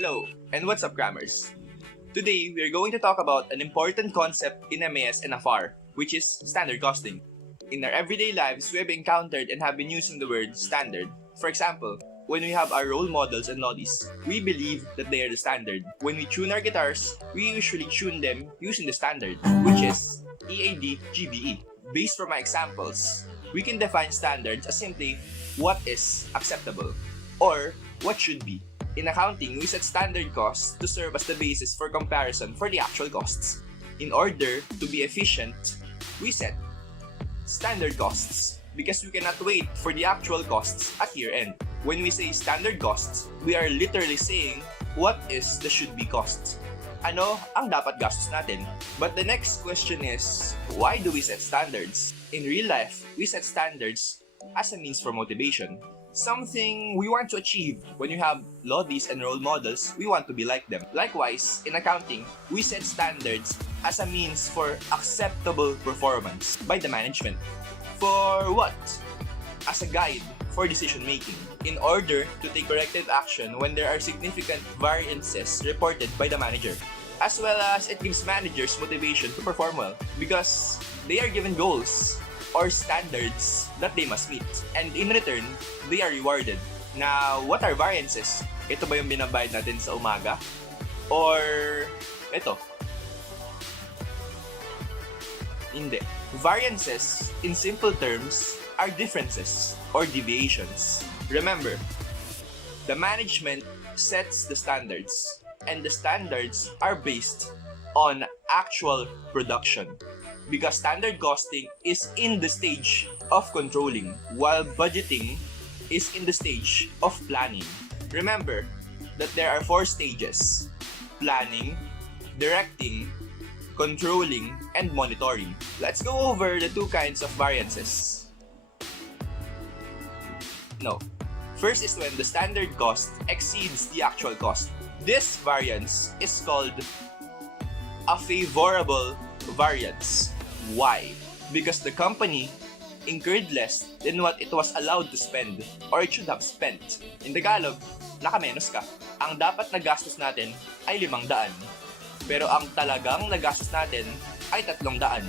Hello, and what's up, crammers? Today, we are going to talk about an important concept in MAS and AFAR, which is standard costing. In our everyday lives, we have encountered and have been using the word standard. For example, when we have our role models and lodis, we believe that they are the standard. When we tune our guitars, we usually tune them using the standard, which is EAD-GBE. Based from my examples, we can define standards as simply what is acceptable or what should be. In accounting, we set standard costs to serve as the basis for comparison for the actual costs. In order to be efficient, we set standard costs because we cannot wait for the actual costs at year-end. When we say standard costs, we are literally saying what is the should-be costs. Ano ang dapat gastos natin? But the next question is, why do we set standards? In real life, we set standards as a means for motivation. Something we want to achieve. When you have lodis and role models, we want to be like them. Likewise, in accounting, we set standards as a means for acceptable performance by the management. For what? As a guide for decision making, in order to take corrective action when there are significant variances reported by the manager. As well as it gives managers motivation to perform well because they are given goals or standards that they must meet. And in return, they are rewarded. Now, what are variances? Ito ba yung binabayad natin sa umaga? Or ito? Hindi. Variances, in simple terms, are differences or deviations. Remember, the management sets the standards, and the standards are based on actual production. Because standard costing is in the stage of controlling, while budgeting is in the stage of planning. Remember that there are 4 stages: planning, directing, controlling, and monitoring. Let's go over the 2 kinds of variances. No. First is when the standard cost exceeds the actual cost. This variance is called a favorable variance. Why? Because the company incurred less than what it was allowed to spend or it should have spent. In Tagalog, nakamenos ka. Ang dapat na gastos natin ay 500. Pero ang talagang nagastos natin ay 300.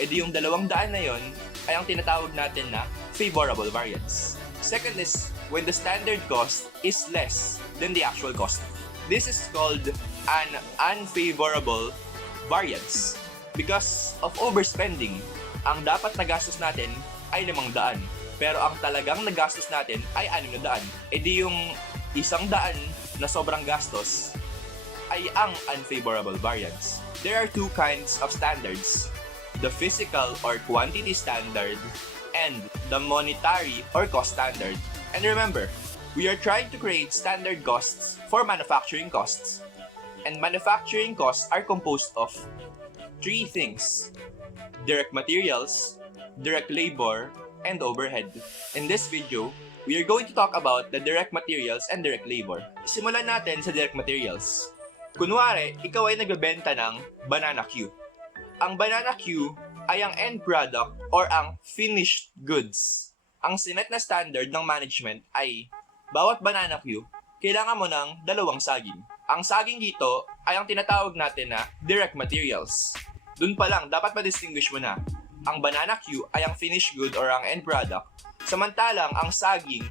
E di yung 200 na yon ay ang tinatawag natin na favorable variance. Second is when the standard cost is less than the actual cost. This is called an unfavorable variance. Because of overspending, ang dapat nagastos natin ay 500. Pero ang talagang nagastos natin ay 600. E di yung 100 na sobrang gastos ay ang unfavorable variance. There are 2 kinds of standards: the physical or quantity standard and the monetary or cost standard. And remember, we are trying to create standard costs for manufacturing costs. And manufacturing costs are composed of 3 things: direct materials, direct labor, and overhead. In this video, we are going to talk about the direct materials and direct labor. Simulan natin sa direct materials. Kunwari, ikaw ay nagbebenta ng banana Q. Ang banana Q ay ang end product or ang finished goods. Ang sinet na standard ng management ay bawat banana Q, kailangan mo ng 2 saging. Ang saging dito ay ang tinatawag natin na direct materials. Dun pa lang, dapat ma-distinguish mo na. Ang banana Q ay ang finished good or ang end product, samantalang ang saging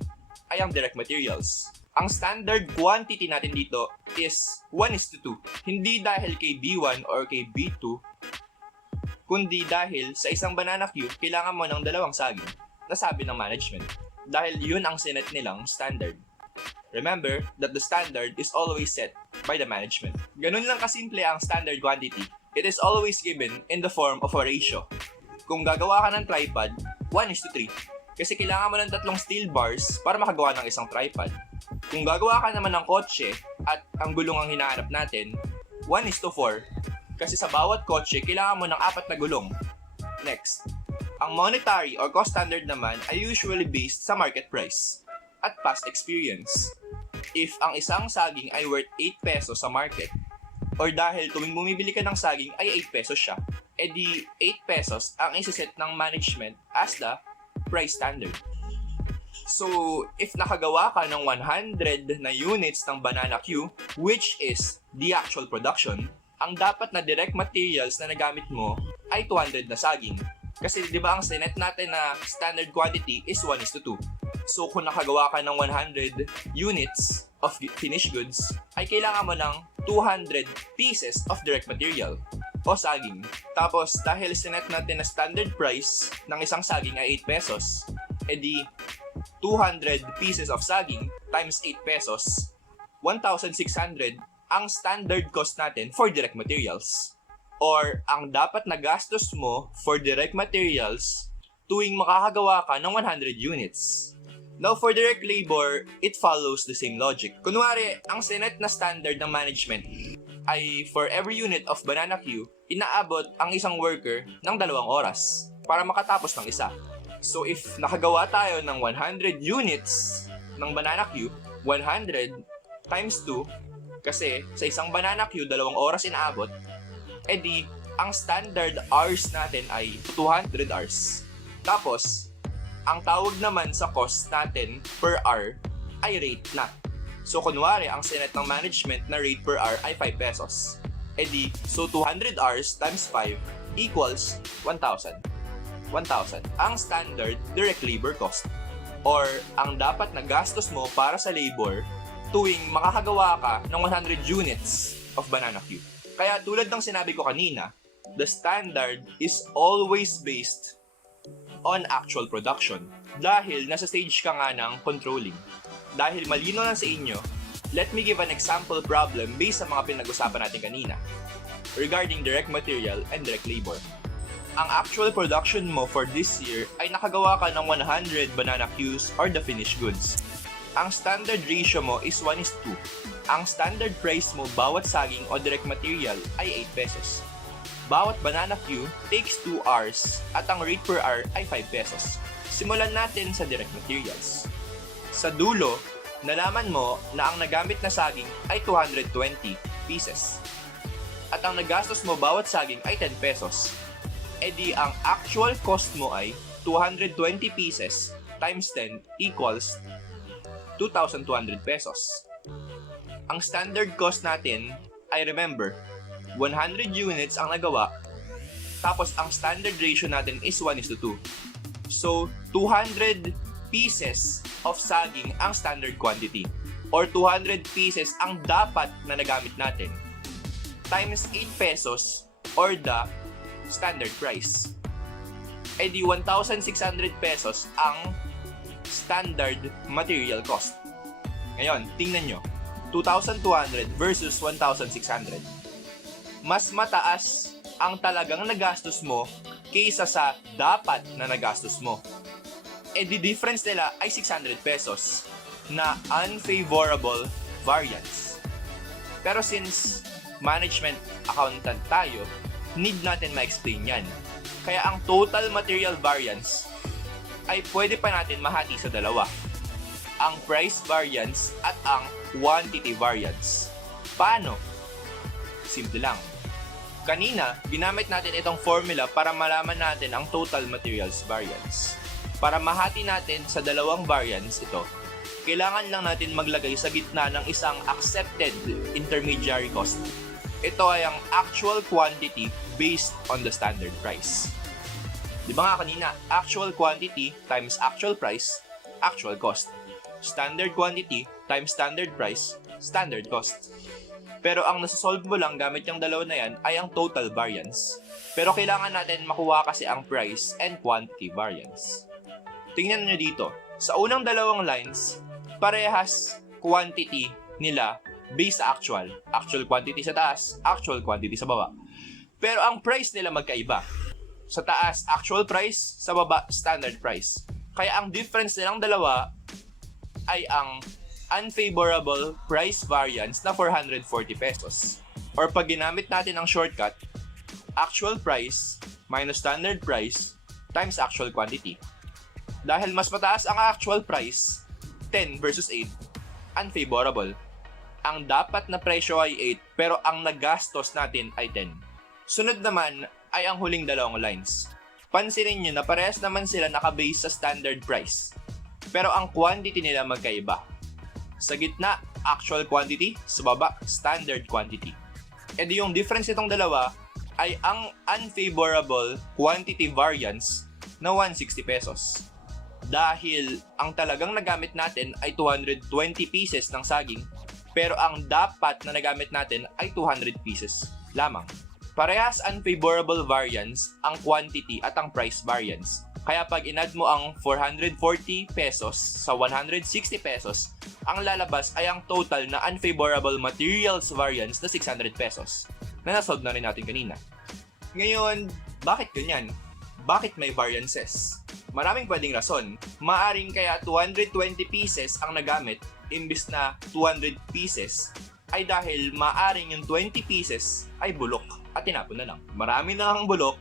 ay ang direct materials. Ang standard quantity natin dito is 1:2. Hindi dahil kay B1 or kay B2, kundi dahil sa isang banana Q, kailangan mo ng 2 saging, nasabi ng management. Dahil yun ang sinet nilang standard. Remember that the standard is always set by the management. Ganun lang kasimple ang standard quantity. It is always given in the form of a ratio. Kung gagawa ka ng tripod, 1:3. Kasi kailangan mo ng 3 steel bars para makagawa ng isang tripod. Kung gagawa ka naman ng kotse at ang gulong ang hinahanap natin, 1:4. Kasi sa bawat kotse, kailangan mo ng 4 na gulong. Next, ang monetary or cost standard naman ay usually based sa market price at past experience. If ang isang saging ay worth 8 pesos sa market, or dahil tuwing bumibili ka ng saging ay 8 pesos siya, edi 8 pesos ang isiset ng management as the price standard. So, if nakagawa ka ng 100 na units ng banana Q, which is the actual production, ang dapat na direct materials na nagamit mo ay 200 na saging. Kasi di ba ang sinet natin na standard quantity is 1:2. So kung nakagawa ka ng 100 units of finished goods, ay kailangan mo ng 200 pieces of direct material o saging. Tapos dahil sinet natin na standard price ng isang saging ay 8 pesos, edi 200 pieces of saging times 8 pesos, 1,600 ang standard cost natin for direct materials. Or ang dapat na gastos mo for direct materials tuwing makakagawa ka ng 100 units. Now for direct labor, it follows the same logic. Kunwari, ang sinet na standard ng management ay for every unit of banana Q, inaabot ang isang worker ng 2 oras para makatapos ng isa. So if nakagawa tayo ng 100 units ng banana Q, 100 times 2, kasi sa isang banana Q, 2 oras inaabot, edi ang standard hours natin ay 200 hours. Tapos, ang tawag naman sa cost natin per hour ay rate na. So kunwari, ang sinet ng management na rate per hour ay 5 pesos. Edi, so 200 hours times 5 equals 1,000. 1,000 ang standard direct labor cost. Or ang dapat na gastos mo para sa labor tuwing makakagawa ka ng 100 units of banana Q. Kaya tulad ng sinabi ko kanina, the standard is always based on actual production. Dahil nasa stage ka nga ng controlling. Dahil malino na sa inyo, let me give an example problem based sa mga pinag-usapan natin kanina regarding direct material and direct labor. Ang actual production mo for this year ay nakagawa ka ng 100 banana Qs or the finished goods. Ang standard ratio mo is 1:2. Ang standard price mo bawat saging o direct material ay 8 pesos. Bawat banana Q takes 2 hours at ang rate per hour ay 5 pesos. Simulan natin sa direct materials. Sa dulo, nalaman mo na ang nagamit na saging ay 220 pieces. At ang nagastos mo bawat saging ay 10 pesos. E di ang actual cost mo ay 220 pieces times 10 equals 2,200 pesos. Ang standard cost natin ay remember, 100 units ang nagawa, tapos ang standard ratio natin is 1:2. So, 200 pieces of saging ang standard quantity or 200 pieces ang dapat na nagamit natin times 8 pesos or the standard price. E di 1,600 pesos ang standard material cost. Ngayon, tingnan nyo. 2,200 versus 1,600. Mas mataas ang talagang nagastos mo kaysa sa dapat na nagastos mo. E the difference nila ay 600 pesos na unfavorable variance. Pero since management accountant tayo, need natin ma-explain yan. Kaya ang total material variance ay pwede pa natin mahati sa dalawa. Ang price variance at ang quantity variance. Paano? Simple lang. Kanina, ginamit natin itong formula para malaman natin ang total materials variance. Para mahati natin sa dalawang variance ito, kailangan lang natin maglagay sa gitna ng isang accepted intermediary cost. Ito ay ang actual quantity based on the standard price. Di ba nga kanina, actual quantity times actual price, actual cost. Standard quantity times standard price, standard cost. Pero ang nasasolve mo lang gamit yung dalawa na yan ay ang total variance. Pero kailangan natin makuha kasi ang price and quantity variance. Tingnan nyo dito. Sa unang dalawang lines, parehas quantity nila based sa actual. Actual quantity sa taas, actual quantity sa baba. Pero ang price nila magkaiba. Sa taas, actual price. Sa baba, standard price. Kaya ang difference nilang dalawa ay ang unfavorable price variance na 440 pesos. Or pag ginamit natin ang shortcut, actual price minus standard price times actual quantity. Dahil mas mataas ang actual price, 10 versus 8, unfavorable. Ang dapat na presyo ay 8, pero ang nagastos natin ay 10. Sunod naman ay ang huling dalawang lines. Pansinin nyo na parehas naman sila nakabase sa standard price. pero ang quantity nila magkaiba. Sa gitna, actual quantity, sa baba, standard quantity. E di yung difference nitong dalawa ay ang unfavorable quantity variance na 160 pesos. Dahil ang talagang nagamit natin ay 220 pieces ng saging, pero ang dapat na nagamit natin ay 200 pieces lamang. Parehas unfavorable variance ang quantity at ang price variance. Kaya pag in-add mo ang 440 pesos sa 160 pesos, ang lalabas ay ang total na unfavorable materials variance na 600 pesos na nasolve na rin natin kanina. Ngayon, bakit ganyan? Bakit may variances? Maraming pwedeng rason. Maaring kaya 220 pieces ang nagamit imbis na 200 pieces ay dahil maaring yung 20 pieces ay bulok at tinapon na lang. Marami na ang bulok,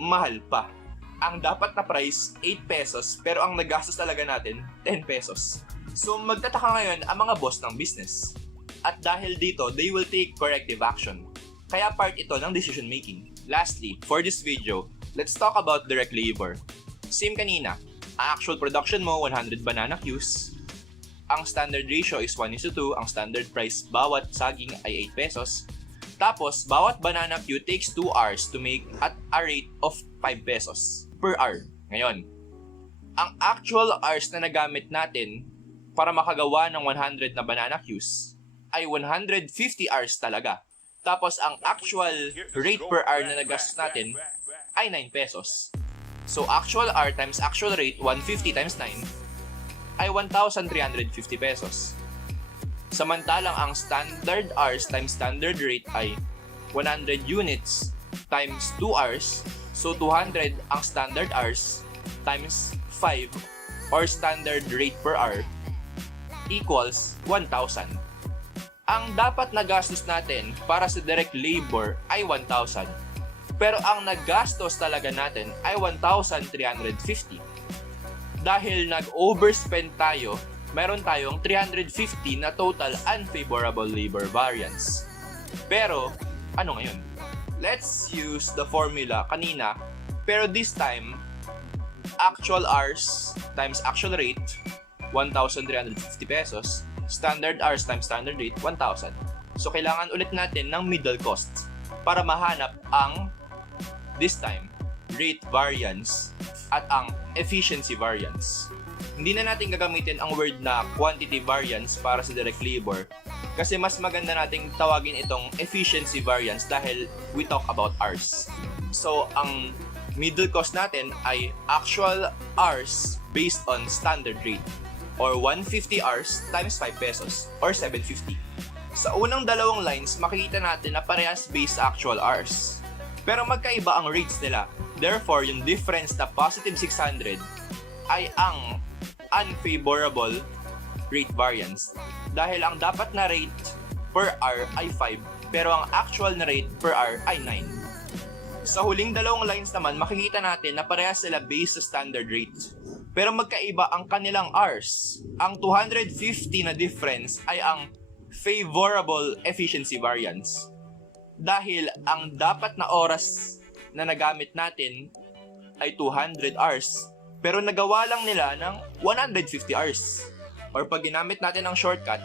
mahal pa. Ang dapat na price, 8 pesos, pero ang nagastos talaga natin, 10 pesos. So magtataka ngayon ang mga boss ng business. At dahil dito, they will take corrective action. Kaya part ito ng decision making. Lastly, for this video, let's talk about direct labor. Same kanina, ang actual production mo, 100 banana cues. Ang standard ratio is 1:2, ang standard price bawat saging ay 8 pesos. Tapos, bawat banana cue takes 2 hours to make at a rate of 5 pesos per hour. Ngayon, ang actual hours na nagamit natin para makagawa ng 100 na banana cues ay 150 hours talaga. Tapos, ang actual rate per hour na nagastos natin ay 9 pesos. So, actual hour times actual rate, 150 times 9, ay 1,350 pesos. Samantalang ang standard hours times standard rate ay 100 units times 2 hours. So 200 ang standard hours times 5 or standard rate per hour equals 1,000. Ang dapat na gastos natin para sa direct labor ay 1,000. Pero ang nagastos talaga natin ay 1,350. Dahil nag-overspend tayo, meron tayong 350 na total unfavorable labor variance. Pero, ano ngayon? Let's use the formula kanina, pero this time, actual hours times actual rate, 1,350 pesos, standard hours times standard rate, 1,000. So, kailangan ulit natin ng middle cost para mahanap ang, this time, rate variance at ang efficiency variance. Hindi na natin gagamitin ang word na quantity variance para sa direct labor kasi mas maganda nating tawagin itong efficiency variance dahil we talk about hours. So, ang middle cost natin ay actual hours based on standard rate or 150 hours times 5 pesos or 750. Sa unang dalawang lines, makikita natin na parehas based sa actual hours. Pero magkaiba ang rates nila. Therefore, yung difference na positive 600 ay ang unfavorable rate variance. Dahil ang dapat na rate per hour ay 5, pero ang actual na rate per hour ay 9. Sa huling dalawang lines naman, makikita natin na parehas sila based sa standard rate. Pero magkaiba ang kanilang hours. Ang 250 na difference ay ang favorable efficiency variance. Dahil ang dapat na oras na nagamit natin ay 200 hours, pero nagawa lang nila ng 150 hours. Or pag ginamit natin ang shortcut,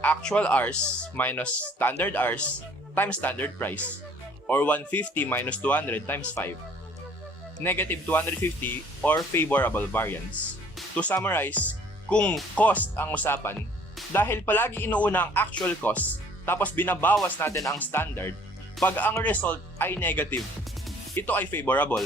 actual hours minus standard hours times standard price, or 150 minus 200 times 5. Negative 250 or favorable variance. To summarize, kung cost ang usapan, dahil palagi inuuna ang actual cost, tapos binabawas natin ang standard, pag ang result ay negative, ito ay favorable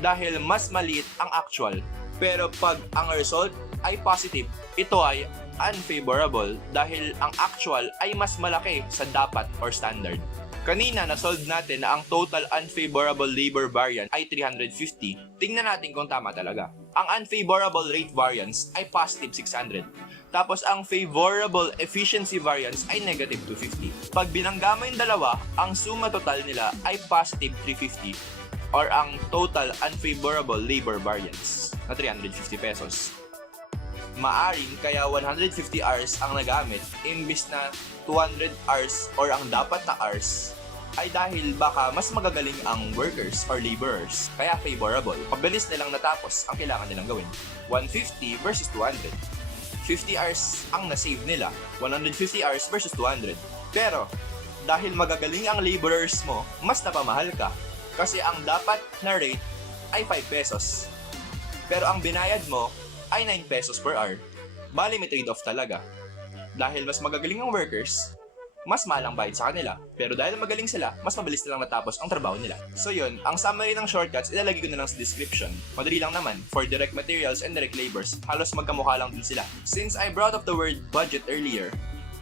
dahil mas maliit ang actual. Pero pag ang result ay positive, ito ay unfavorable dahil ang actual ay mas malaki sa dapat or standard. Kanina na-solve natin na ang total unfavorable labor variance ay 350. Tingnan natin kung tama talaga. Ang unfavorable rate variance ay positive 600. Tapos ang favorable efficiency variance ay negative 250. Pag binangga mo yung dalawa, ang suma total nila ay positive 350 or ang total unfavorable labor variance na 350 pesos. Maaring kaya 150 hours ang nagamit imbis na 200 hours or ang dapat na hours ay dahil baka mas magagaling ang workers or laborers, kaya favorable. Pabilis nilang natapos ang kailangan nilang gawin. 150 versus 200. 50 hours ang na-save nila, 150 hours versus 200. Pero, dahil magagaling ang laborers mo, mas napamahal ka. Kasi ang dapat na rate ay 5 pesos. Pero ang binayad mo ay 9 pesos per hour. Bali may trade-off talaga. Dahil mas magagaling ang workers, mas mahal ang bayad sa kanila. Pero dahil magaling sila, mas mabilis nilang matapos ang trabaho nila. So yun, ang summary ng shortcuts, ilalagay ko na lang sa description. Madali lang naman, for direct materials and direct labors, halos magkamukha lang din sila. Since I brought up the word budget earlier,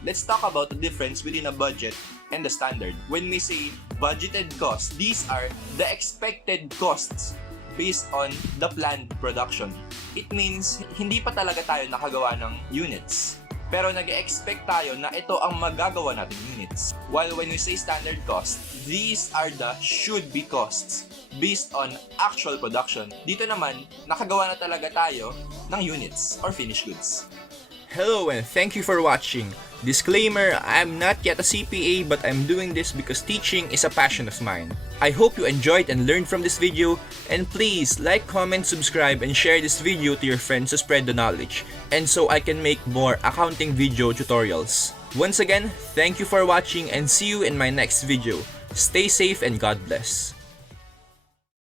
let's talk about the difference between a budget and the standard. When we say budgeted costs, these are the expected costs based on the planned production. It means, hindi pa talaga tayo nakagawa ng units. Pero nag-expect tayo na ito ang magagawa nating units. While when we say standard cost, these are the should-be costs based on actual production. Dito naman, nakagawa na talaga tayo ng units or finished goods. Hello and thank you for watching. Disclaimer, I am not yet a CPA but I'm doing this because teaching is a passion of mine. I hope you enjoyed and learned from this video, and please like, comment, subscribe, and share this video to your friends to spread the knowledge, and so I can make more accounting video tutorials. Once again, thank you for watching and see you in my next video. Stay safe and God bless.